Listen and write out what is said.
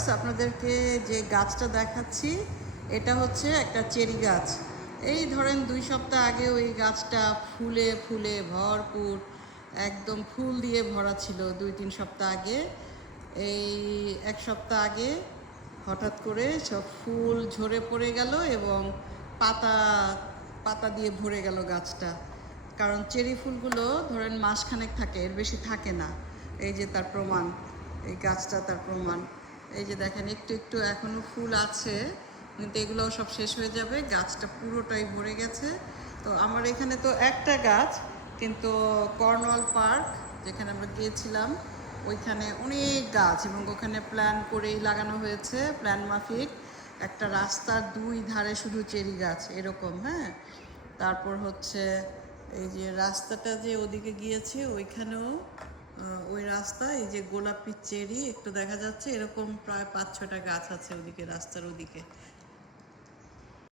Viewers, আপনাদেরকে যে গাছটা দেখাচ্ছি এটা হচ্ছে একটা চেরি গাছ। এই ধরেন 2 সপ্তাহ আগে ওই গাছটা ফুলে ফুলে ভরপুর, একদম ফুল দিয়ে ভরা ছিল 2-3 সপ্তাহ আগে। এই 1 সপ্তাহ আগে হঠাৎ করে সব ফুল ঝরে পড়ে গেল এবং পাতা পাতা দিয়ে ভরে গেল গাছটা। কারণ চেরি ফুলগুলো ধরেন মাসখানেক থাকে, এর বেশি থাকে না। এই যে তার প্রমাণ, এই গাছটা তার প্রমাণ। এই যে দেখেন একটু একটু এখনো ফুল আছে, কিন্তু এগুলোও সব শেষ হয়ে যাবে, গাছটা পুরোটাই ভরে গেছে। তো আমার এখানে তো একটা গাছ, কিন্তু কর্নওয়াল পার্ক যেখানে আমরা গিয়েছিলাম ওইখানে অনেক গাছ, এবং ওখানে প্ল্যান করেই লাগানো হয়েছে, প্ল্যান মাফিক। একটা রাস্তার 2 ধারে শুধু চেরি গাছ এরকম, হ্যাঁ। তারপর হচ্ছে এই যে রাস্তাটা যে ওদিকে গিয়েছে ওইখানেও ওই রাস্তা, এই যে গোলাপি চেরি একটু দেখা যাচ্ছে, এরকম প্রায় 5-6টা গাছ আছে ওদিকে রাস্তার ওদিকে।